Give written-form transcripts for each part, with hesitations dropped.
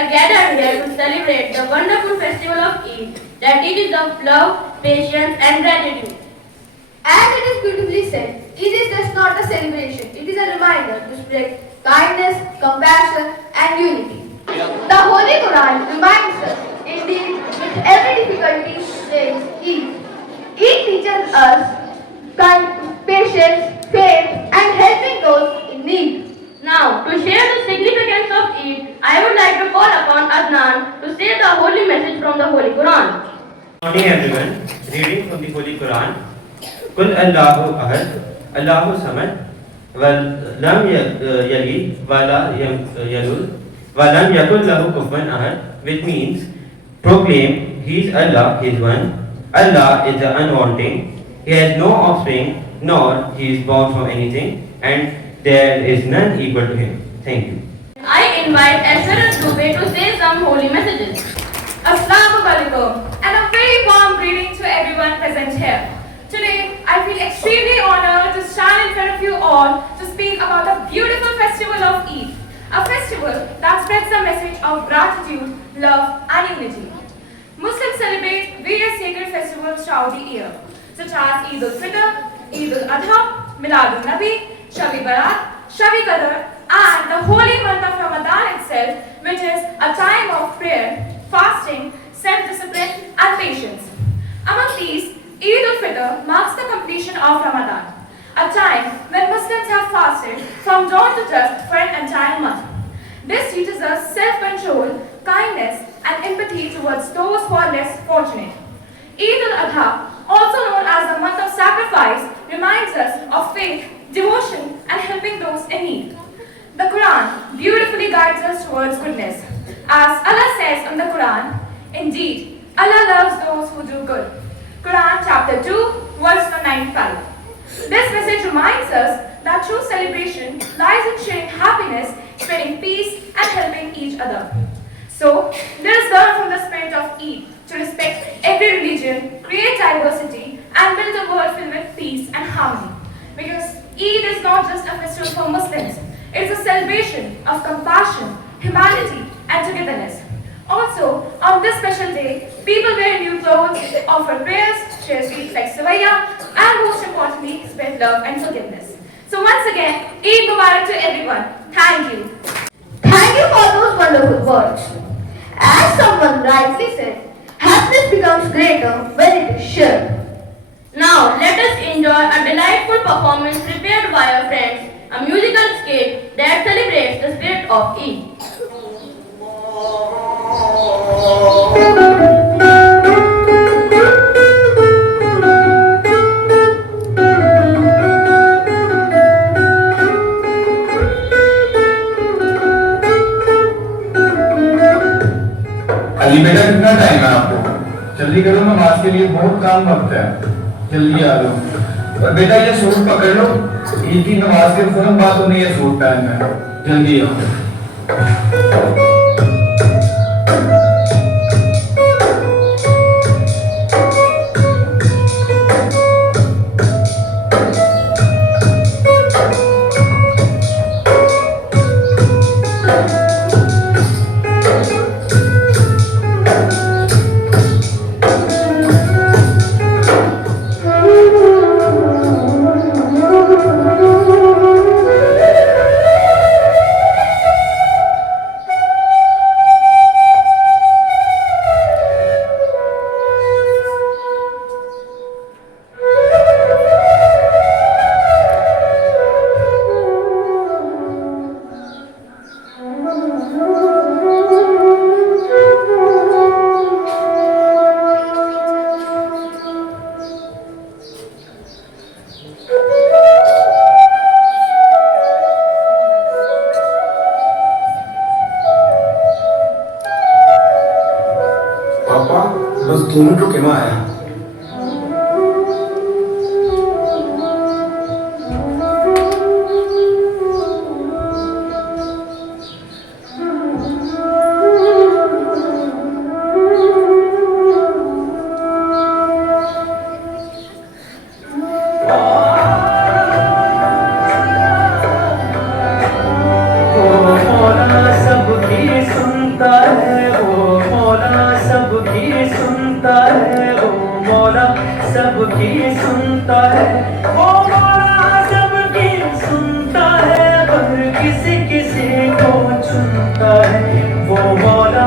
are gathered here to celebrate the wonderful festival of Eid that teaches of love, patience and gratitude. As it is beautifully said, Eid is just not a celebration, it is a reminder to spread kindness, compassion and unity. The Holy Quran reminds us, indeed, with every difficulty there is Eid. Eid teaches us patience, faith and helping those in need. Now, to share the significance of Eid, I would like to call upon Adnan to say the holy message from the Holy Quran. Good morning everyone. Reading from the Holy Quran. Kul Allahu Ahad, Allahu Samad, Lam Yalid, Wala Yalud, Walam Yakul Lahu Kufuwan Ahad, which means proclaim He is Allah, He is one. Allah is the unwanting. He has no offspring, nor He is born from anything, and there is none equal to Him. Thank you. I invite Ashwarat Dubey to say some holy messages. Assalamu alaikum and a very warm greeting to everyone present here. Today, I feel extremely honored to stand in front of you all to speak about the beautiful festival of Eid, a festival that spreads the message of gratitude, love and unity. Muslims celebrate various sacred festivals throughout the year, such as Eid al-Fitr, Eid al-Adha, Milad al-Nabi, Shabi Barat, Shabi Qadr and the holy month of Ramadan itself, which is a time of prayer, fasting, self-discipline and patience. Among these, Eid al-Fitr marks the completion of Ramadan, a time when Muslims have fasted from dawn to dusk for an entire month. This teaches us self-control, kindness and empathy towards those who are less fortunate. Eid al-Adha, also known as the month of sacrifice, reminds us of faith, devotion and helping those in need. The Quran beautifully guides us towards goodness. As Allah says in the Quran, indeed, Allah loves those who do good. Quran chapter 2, verse 95. This message reminds us that true celebration lies in sharing happiness, spreading peace and helping each other. So, let us learn from the spirit of Eid to respect every religion, create diversity and build a world filled with peace and harmony. Because Eid is not just a festival for Muslims, it is a celebration of compassion, humanity and togetherness. Also, on this special day, people wear new clothes, offer prayers, share sweets like savaya, and most importantly, spread love and forgiveness. So once again, Eid Mubarak to everyone. Thank you. Thank you for those wonderful words. As someone rightly said, happiness becomes greater when it is shared. Now, let us enjoy a delightful performance prepared by our friends, a musical skit that celebrates the spirit of Eid. Ali बेटा कितना time है आपको? जल्दी करो, नमाज के लिए बहुत काम वक्त है, जल्दी आ जाओ। और बेटा ये सूट पकड़ लो, ईद की नमाज के फौरन बाद होनी है, सूट टाइम है, जल्दी आओ। बस 2 मिनट रुके, मैं आया। सबकी सुनता सबकी सुनता है, वो मौला सबकी सुनता है, पर किसी किसी को चुनता है वो मौला।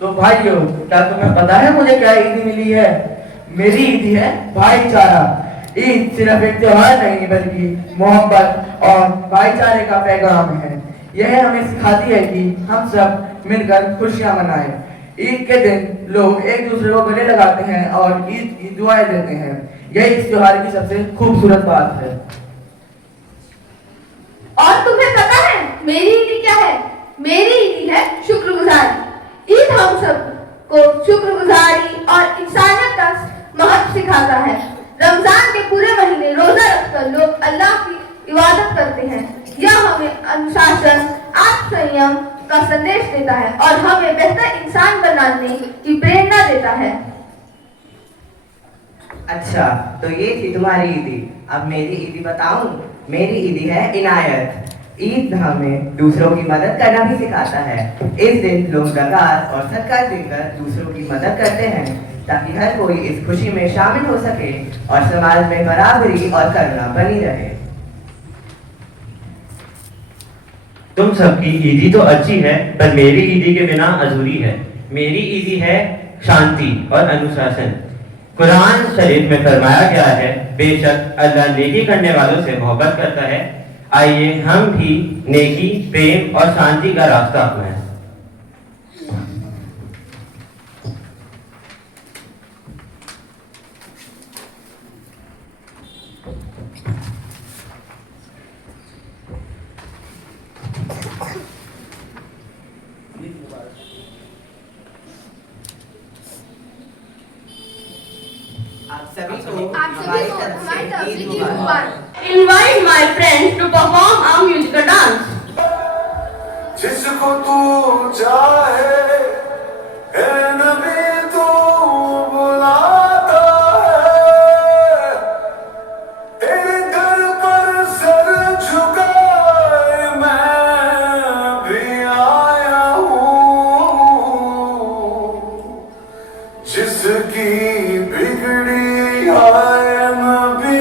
तो भाइयों, क्या तुम्हें पता है मुझे क्या ईद मिली है? मेरी ईद है भाईचारा। ईद सिर्फ एक त्योहार नहीं बल्कि मोहब्बत और भाईचारे का पैगाम है। यह हमें सिखाती है कि हम सब मिलकर खुशियां मनाएं। ईद के दिन लोग एक दूसरे को गले लगाते हैं और ईद की दुआएं देते हैं। यही इस त्योहार की सबसे खूबसूरत बात है। और तुम्हें पता है मेरी ईद क्या है? मेरी ईद है शुक्रगुजारी। ईद हम सब को शुक्रगुजारी और इंसानियत का महत्व सिखाता है। रमजान के पूरे महीने रोजा रखकर लोग अल्लाह की इबादत करते हैं। यह हमें अनुशासन, आत्मसंयम का संदेश देता है और हमें बेहतर इंसान बनाने की प्रेरणा देता है। अच्छा, तो ये थी तुम्हारी ईदी। अब मेरी ईदी बताऊं? मेरी ईदी है इनायत। ईद हमें दूसरों की मदद करना भी सिखाता है। इस दिन लोग ज़कात और सदका देकर दूसरों की मदद करते हैं ताकि हर कोई इस खुशी में शामिल हो सके और समाज में बराबरी और करुणा बनी रहे। तुम सबकी ईदी तो अच्छी है, पर मेरी ईदी के बिना अधूरी है। मेरी ईदी है शांति और अनुशासन। कुरान शरीफ में फरमाया गया है, बेशक अल्लाह नेकी करने वालों से मोहब्बत करता है। आइए हम भी नेकी, प्रेम और शांति का रास्ता अपनाएं। आप सभी को हमारी तरफ से ईद मुबारक। Invite my friends to perform our musical dance. जिसको तू चाहे ए नबी तू बुलाता है, तेरे दर पर सर झुकाए मैं भी आया हूँ। जिसकी बिगड़ी है नबी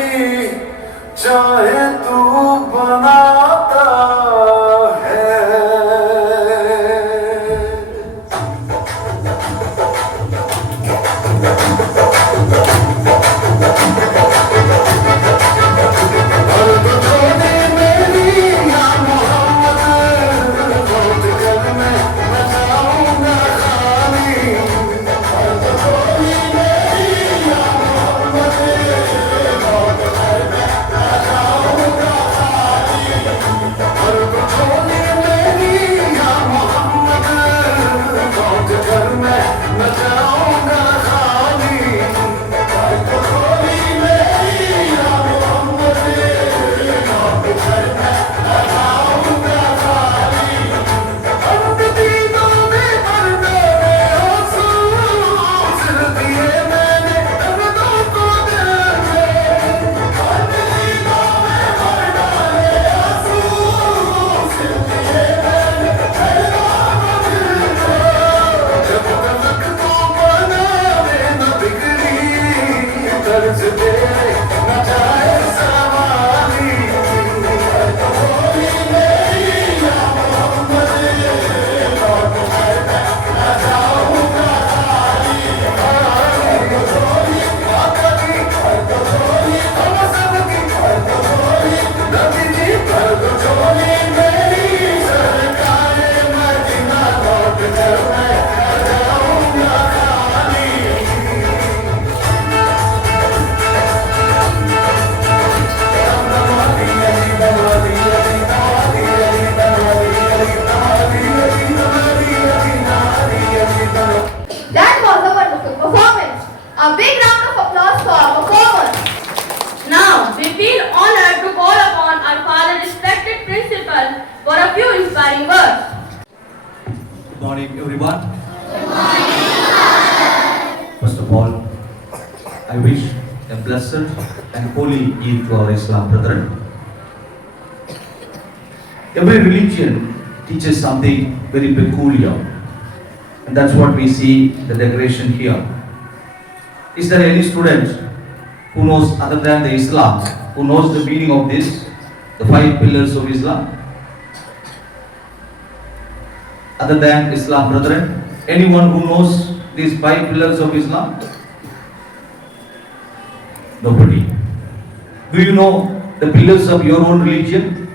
चाहे तू बनाता है। and holy Eid to our Islam brethren. Every religion teaches something very peculiar, and that's what we see the decoration here. Is there any student who knows other than the Islam, who knows the meaning of this, the 5 pillars of Islam? Other than Islam, brethren, anyone who knows these 5 pillars of Islam? Nobody. Do you know the pillars of your own religion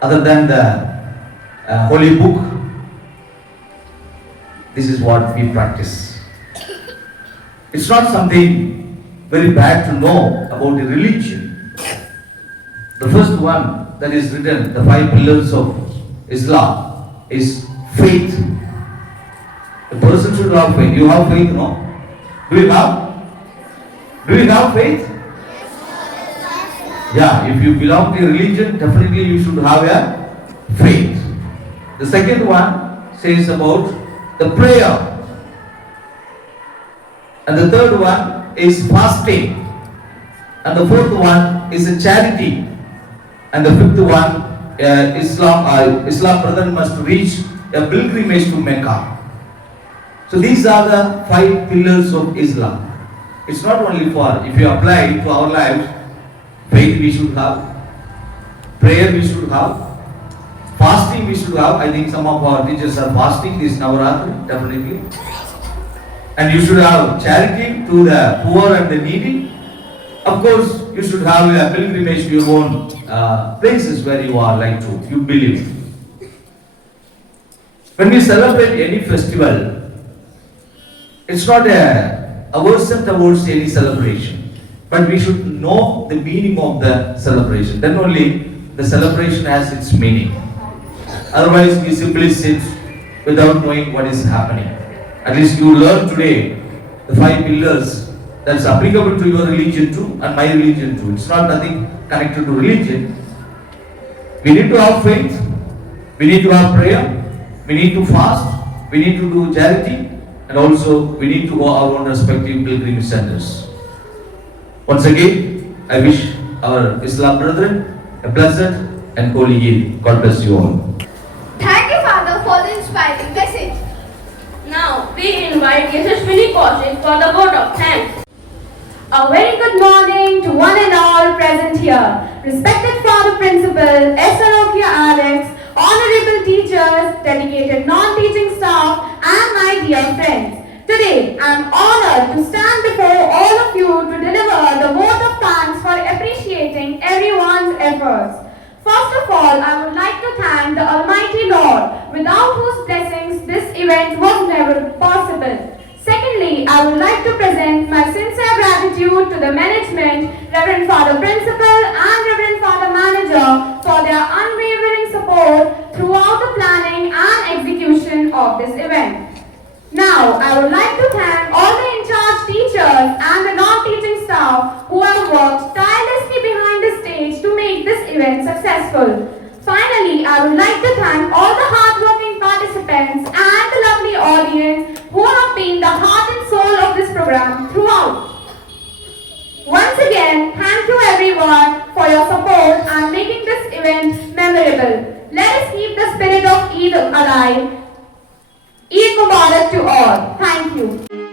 other than the holy book? This is what we practice. It's not something very bad to know about a religion. The first one that is written, the 5 pillars of Islam, is faith. A person should have faith. You have faith, no? Do you have? Do you have faith? Yeah, if you belong to a religion, definitely you should have a faith. The second one says about the prayer. And the third one is fasting. And the fourth one is a charity. And the fifth one, Islam brethren must reach a pilgrimage to Mecca. So these are the 5 pillars of Islam. It's not only for, if you apply it to our lives, faith we should have, prayer we should have, fasting we should have. I think some of our teachers are fasting this Navaratri, definitely. And you should have charity to the poor and the needy. Of course, you should have a pilgrimage to your own places where you are like to, you believe. When we celebrate any festival, it's not a aversion towards any celebration, but we should know the meaning of the celebration. Then only the celebration has its meaning. Otherwise, we simply sit without knowing what is happening. At least you learn today the 5 pillars that's applicable to your religion too and my religion too. It's not nothing connected to religion. We need to have faith, we need to have prayer, we need to fast, we need to do charity, and also we need to go our own respective pilgrimage centers. Once again, I wish our Islam brethren a blessed and holy Eid. God bless you all. Thank you, Father, for the inspiring message. Now we invite Yashaswini Kaushik for the vote of thanks. A very good morning to one and all present here. Respected Father Principal, SROK Alex, honorable teachers, dedicated non-teaching staff, and my dear friends. Today, I am honored to stand before all of you to deliver the vote of thanks for appreciating everyone's efforts. First of all, I would like to thank the Almighty Lord, without whose blessings this event was never possible. Secondly, I would like to present my sincere gratitude to the management, Reverend Father Principal and Reverend Father Manager for their unwavering support throughout the planning and execution of this event. Now, I would like to thank all the in-charge teachers and the non-teaching staff who have worked tirelessly behind the stage to make this event successful. Finally, I would like to thank all the hardworking participants and the lovely audience who have been the heart and soul of this program throughout. Once again, thank you everyone for your support and making this event memorable. Let us keep the spirit of Eid alive. Eid Mubarak to all. Thank you.